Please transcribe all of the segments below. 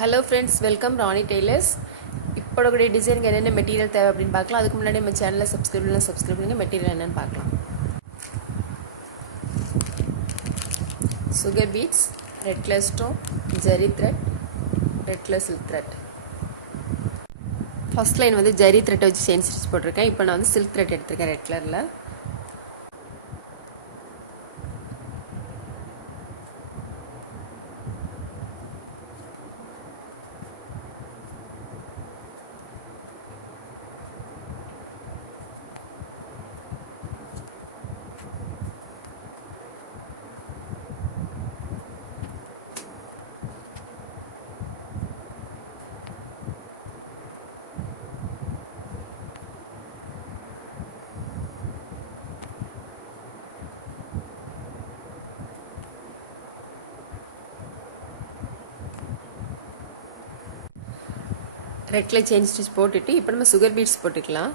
Hello friends, welcome Ronnie Tailors. இப்போட design என்னென்ன material தேவை அப்படின்னு பார்க்கலாம். அதுக்கு முன்னாடி நம்ம சேனலை சப்ஸ்கிரைப் பண்ணுங்க. மெட்டீரியல் என்னன்னு பார்க்கலாம். Sugar beads, red colour stone, zari thread, red colour silk thread. First line வந்து ஜரி த்ரெட் வச்சு செயின் ஸ்டிச் போட்டிருக்கேன். இப்போ நான் வந்து சில்க் த்ரெட் எடுத்திருக்கேன் ரெட் கலரில். ரெட் கலர் செயின் ஸ்டிச் போட்டுட்டு இப்போ நம்ம சுகர் பீட்ஸ் போட்டுக்கலாம்.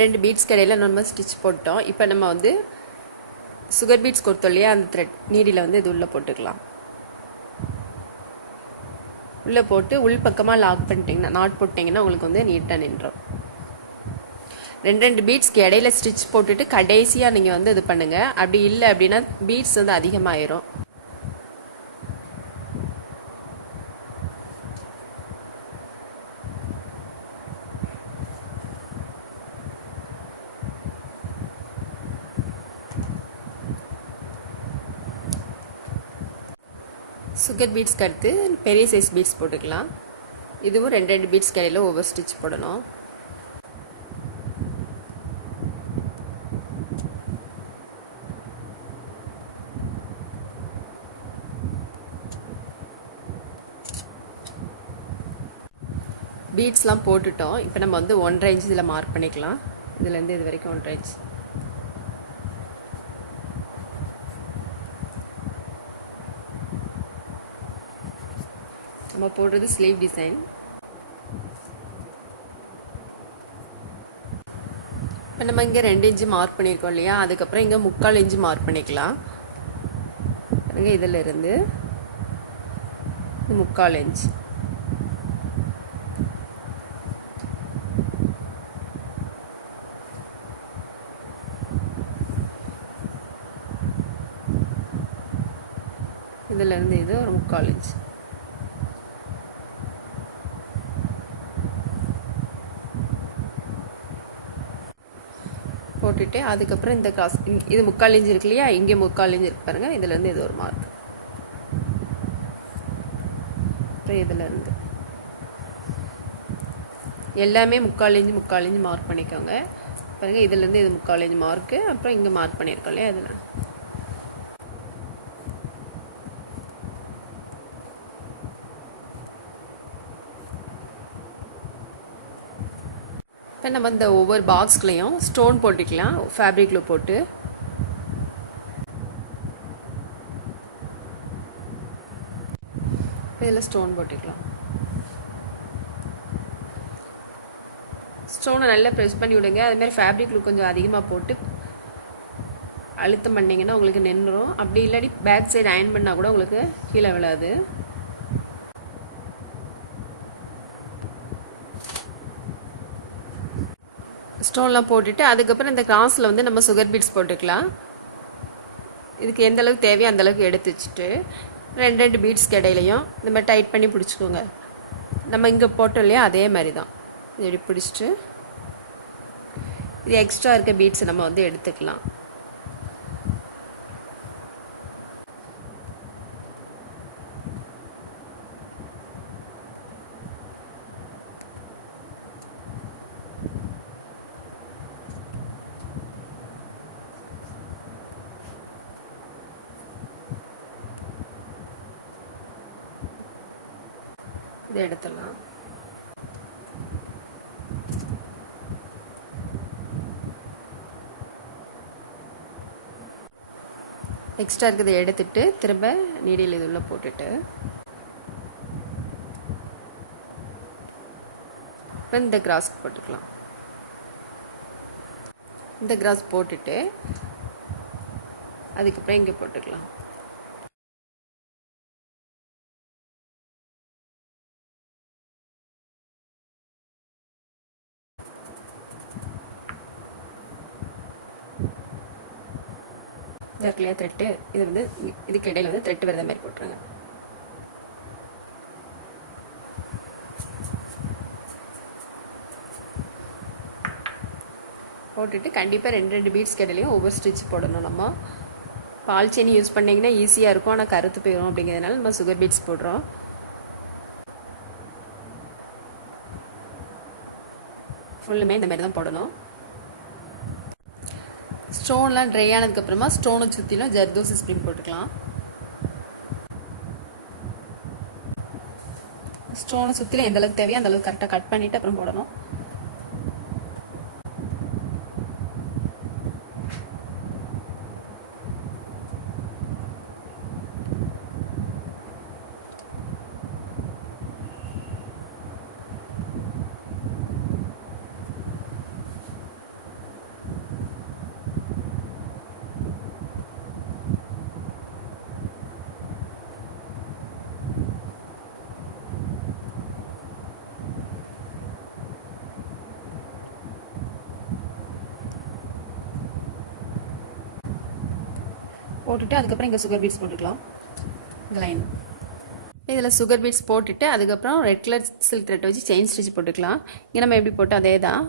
ரெண்டு பீட்ஸ் கடையில் நம்ம ஸ்டிச் போட்டோம். இப்போ நம்ம வந்து சுகர் பீட்ஸ் கொடுத்தோம் இல்லையா, அந்த த்ரெட் நீடியில் வந்து இது உள்ளே போட்டுக்கலாம். உள்ளே போட்டு உள் பக்கமாக லாக் பண்ணிட்டீங்கன்னா, நாட் போட்டிங்கன்னா உங்களுக்கு வந்து நீட்டாக நின்றோம். ரெண்டு பீட்ஸ்க்கு இடையில ஸ்டிச் போட்டுட்டு கடைசியாக நீங்கள் வந்து இது பண்ணுங்கள். அப்படி இல்லை அப்படின்னா பீட்ஸ் வந்து அதிகமாகிடும். சுகர் பீட்ஸ்க்கு அடுத்து பெரிய சைஸ் பீட்ஸ் போட்டுக்கலாம். இதுவும் ரெண்டு பீட்ஸ் கடையில் ஒவ்வொரு ஸ்டிச் போடணும். பீட்ஸ்லாம் போட்டுட்டோம். இப்போ நம்ம வந்து 1.5 இன்ச் இதில் மார்க் பண்ணிக்கலாம். இதுலேருந்து இது வரைக்கும் 1.5 இன்ச். நம்ம போடுறது ஸ்லீவ் டிசைன். இப்போ நம்ம இங்கே 2 இன்ச்சு மார்க் பண்ணியிருக்கோம் இல்லையா, அதுக்கப்புறம் இங்கே 3/4 இன்ச்சு மார்க் பண்ணிக்கலாம். இதில் இருந்து 3/4 இன்ச். இதில் இருந்து இது ஒரு 3/4 இன்ச். போட்டுட்டு அதுக்கப்புறம் இந்த கிராஸ் இது 3/4 இன்ச் இருக்கு இல்லையா, இங்கே 3/4 இன்ச் இருக்கு பாருங்க. இதுலேருந்து இது ஒரு மார்க். அப்புறம் இதுலேருந்து எல்லாமே 3/4 இன்ச் மார்க் பண்ணிக்கோங்க பாருங்க. இதுலேருந்து இது 3/4 இன்ச் மார்க்கு. அப்புறம் இங்கே மார்க் பண்ணியிருக்கோம் இல்லையா, அதில் இப்போ நம்ம இந்த ஒவ்வொரு பாக்ஸ்லையும் ஸ்டோன் போட்டுக்கலாம். ஃபேப்ரிக் க்ளூ போட்டு இதில் ஸ்டோன் போட்டுக்கலாம். ஸ்டோனை நல்லா ப்ரெஸ் பண்ணி விடுங்க. அதுமாதிரி ஃபேப்ரிக் க்ளூ கொஞ்சம் அதிகமாக போட்டு அழுத்தம் பண்ணிங்கன்னா உங்களுக்கு நின்றுடும். அப்படி இல்லாட்டி பேக் சைடு அயன் பண்ணால் கூட உங்களுக்கு கீழே விழாது. ஸ்டோன்லாம் போட்டுட்டு அதுக்கப்புறம் இந்த கிராஸில் வந்து நம்ம சுகர் பீட்ஸ் போட்டுக்கலாம். இதுக்கு எந்த அளவுக்கு தேவையோ அந்த அளவுக்கு எடுத்து வச்சுட்டு ரெண்டு பீட்ஸ்க்கு இடையிலையும் இந்த மாதிரி டைட் பண்ணி பிடிச்சிக்கோங்க. நம்ம இங்கே போட்டோம் இல்லையா, அதே மாதிரி தான் இப்படி பிடிச்சிட்டு இது எக்ஸ்ட்ரா இருக்க பீட்ஸ் நம்ம வந்து எடுத்துக்கலாம். இதை எடுத்துடலாம். எக்ஸ்ட்ரா இருக்கிறத எடுத்துட்டு திரும்ப நீடில் இது உள்ள போட்டுட்டு இப்போ இந்த கிராஸ் போட்டுக்கலாம். இந்த கிராஸ் போட்டுட்டு அதுக்கப்புறம் இங்கே போட்டுக்கலாம். இருக்குல்லையா த்ரெட்டு, இது வந்து இதுக்கு இடையில வந்து த்ரெட்டு வரத மாதிரி போட்டுருங்க. போட்டுட்டு கண்டிப்பாக 2 பீட்ஸ் இடையிலையும் ஒவ்வொரு ஸ்டிச் போடணும். நம்ம பால் செயின் யூஸ் பண்ணிங்கன்னா ஈஸியாக இருக்கும், ஆனால் கருத்து போயிடும். அப்படிங்கிறதுனால நம்ம சுகர் பீட்ஸ் போடுறோம். ஃபுல்லுமே இந்த மாதிரி தான் போடணும். ஸ்டோன்லாம் ட்ரை ஆனதுக்கப்புறமா ஸ்டோனை சுற்றிலும் ஜர்தோசி ஸ்ப்ரிங் போட்டுக்கலாம். ஸ்டோனை சுற்றிலும் எந்த அளவுக்கு தேவையோ அந்த அளவுக்கு கரெக்டாக கட் பண்ணிவிட்டு அப்புறம் போடணும். போட்டுட்டு அதுக்கப்புறம் இங்கே சுகர் பீட்ஸ் போட்டுக்கலாம். லைன் இதில் சுகர் பீட்ஸ் போட்டுட்டு அதுக்கப்புறம் ரெட் கலர் சில்க் த்ரெட் வச்சு செயின் ஸ்டிச் போட்டுக்கலாம். இங்கே நம்ம எப்படி போட்டு அதே தான்.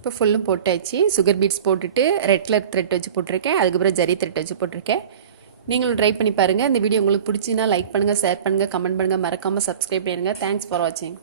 இப்போ ஃபுல்லும் போட்டாச்சு. சுகர் பீட்ஸ் போட்டுட்டு ரெட் கலர் த்ரெட் வச்சு போட்டிருக்கேன். அதுக்கப்புறம் ஜரி த்ரெட் வச்சு போட்டிருக்கேன். நீங்களும் ட்ரை பண்ணி பாருங்கள். இந்த வீடியோ உங்களுக்கு பிடிச்சின்னா லைக் பண்ணுங்கள், ஷேர் பண்ணுங்கள், கமெண்ட் பண்ணுங்கள், மறக்காமல் சப்ஸ்கிரைப் பண்ணுங்கள். தேங்க்ஸ் ஃபார் வாட்சிங்.